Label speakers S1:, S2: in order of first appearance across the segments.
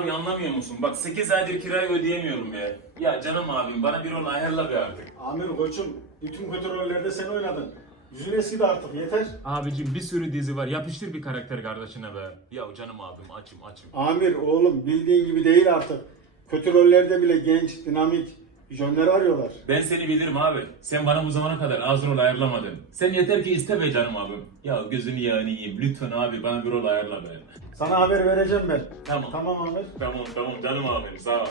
S1: Abi anlamıyor musun? Bak 8 aydır kirayı ödeyemiyorum be. Ya canım abim bana bir rol ayarla be artık.
S2: Amir koçum, bütün kötü rollerde sen oynadın. Yüzün eskidi artık, yeter.
S1: Abicim bir sürü dizi var. Yapıştır bir karakter kardeşine be. Ya canım abim açım.
S2: Amir oğlum, bildiğin gibi değil artık. Kötü rollerde bile genç, dinamik, jönler arıyorlar.
S1: Ben seni bilirim abi. Sen bana bu zamana kadar az rol ayarlamadın. Sen yeter ki iste be canım abim. Ya gözünü yağını yiyeyim. Lütfen abi bana bir rol ayarla be.
S2: Sana haber vereceğim ben.
S1: Tamam.
S2: Tamam Amir.
S1: Tamam canım abim sağ ol.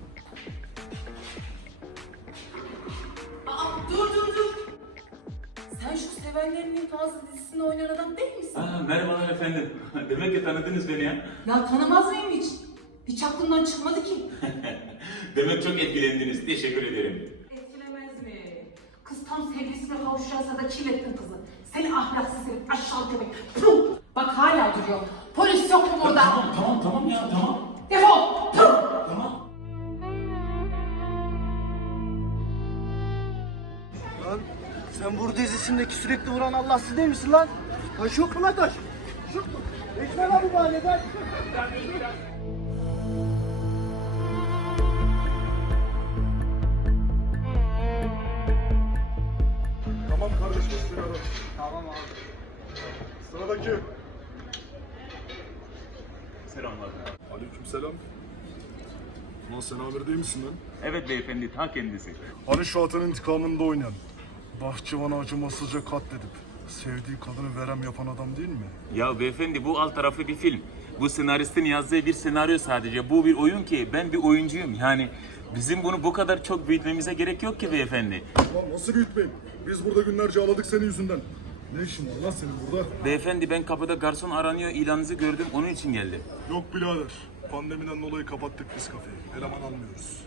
S3: Aa, dur. Sen şu Sevenlerin Fazla dizisinde oynayan adam değil misin?
S1: Merhabalar efendim. Demek ki tanıdınız beni ya.
S3: Ya tanımaz mıyım hiç? Hiç aklımdan çıkmadı ki.
S1: Demek çok etkilendiniz. Teşekkür ederim.
S3: Etkilemez mi? Kız tam sevgilisine kavuşacaksa da kim ettin kızı? Seni ahlaksız herif, aşağı köpek. Puh! Bak hala duruyor. Polis yok mu burada?
S1: Tamam ya tamam.
S3: Defol! Puh!
S1: Tamam.
S4: Lan sen bu dizisindeki sürekli vuran Allahsız değil misin lan? Taş yok mu lan taş? Taş yok mu? Geçme lan bu mahalleden.
S5: Tamam kardeşim sırada.
S4: Tamam abi.
S5: Sıradaki.
S1: Selamlar.
S5: Aleykümselam. Ulan sen amir değil misin lan?
S1: Evet beyefendi ta kendisi.
S5: Hani şu atın intikamında oynayan, bahçıvanı acımasızca katledip sevdiği kadını verem yapan adam değil mi?
S1: Ya beyefendi bu alt tarafı bir film. Bu senaristin yazdığı bir senaryo sadece. Bu bir oyun ki ben bir oyuncuyum. Yani bizim bunu bu kadar çok büyütmemize gerek yok ki beyefendi.
S5: Lan nasıl büyütmeyin? Biz burada günlerce ağladık senin yüzünden. Ne işin var lan senin burada?
S1: Beyefendi ben kapıda garson aranıyor ilanınızı gördüm onun için geldim.
S5: Yok birader. Pandemiden dolayı kapattık biz kafeyi. Eleman almıyoruz.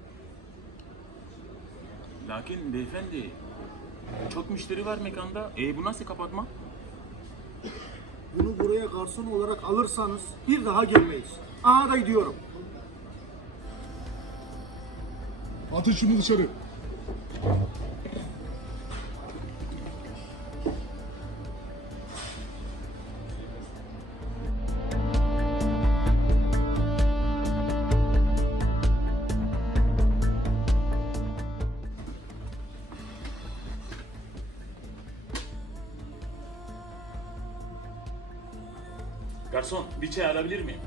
S1: Lakin beyefendi çok müşteri var mekanda. Bu nasıl kapatma?
S4: Bunu buraya garson olarak alırsanız bir daha gelmeyiz. Aha da gidiyorum.
S5: Atın şunu dışarı.
S1: Garson bir çay alabilir miyim?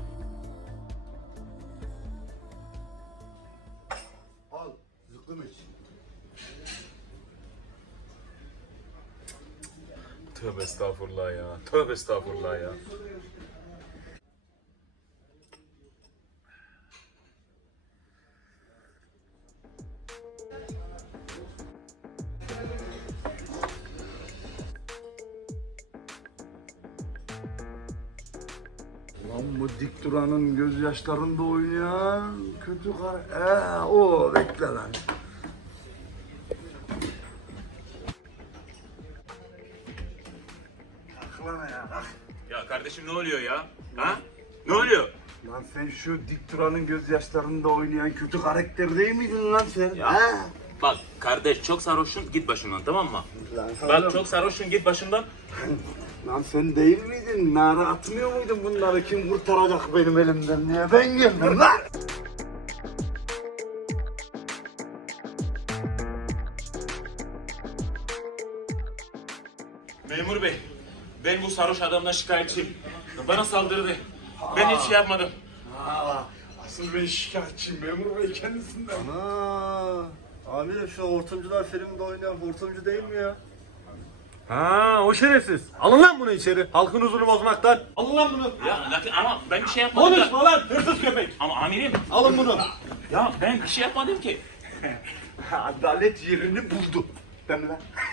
S5: Al. Zıkkım iç.
S1: Tövbe estağfurullah ya. Tövbe estağfurullah ya.
S4: Lan bu dik duranın gözyaşlarında oynayan kötü kar... o bekle lan. Kalk lan ayağa kalk.
S1: Ya kardeşim ne oluyor ya? Ha? Ne oluyor?
S4: Lan sen şu dik duranın gözyaşlarında oynayan kötü karakter değil miydin lan sen?
S1: Ya.
S4: Ha?
S1: Bak kardeş çok sarhoşsun git başımdan tamam mı?
S4: Lan
S1: Bak
S4: oğlum,
S1: çok sarhoşsun git başımdan.
S4: lan sen değil miydin? Nara atmıyor muydun bunları? Kim kurtaracak benim elimden diye? Ben geldim lan!
S1: Memur bey ben bu sarhoş adamdan şikayetçiyim. Bana saldırdı. Ben hiç şey yapmadım.
S5: Asıl ben şikayetçiyim memur bey kendisinden.
S4: Ana! Amirim şu hortumcular filminde oynayan hortumcu değil mi ya?
S6: Ha o şerefsiz. Alın lan bunu içeri. Halkın huzurunu bozmaktan. Alın lan bunu.
S1: Ya lakin ama ben bir şey yapmadım da.
S6: Konuşma lan hırsız köpek.
S1: Ama amirim
S6: Alın bunu.
S1: ya ben bir şey yapmadım ki.
S4: Adalet yerini buldu. Değil mi lan?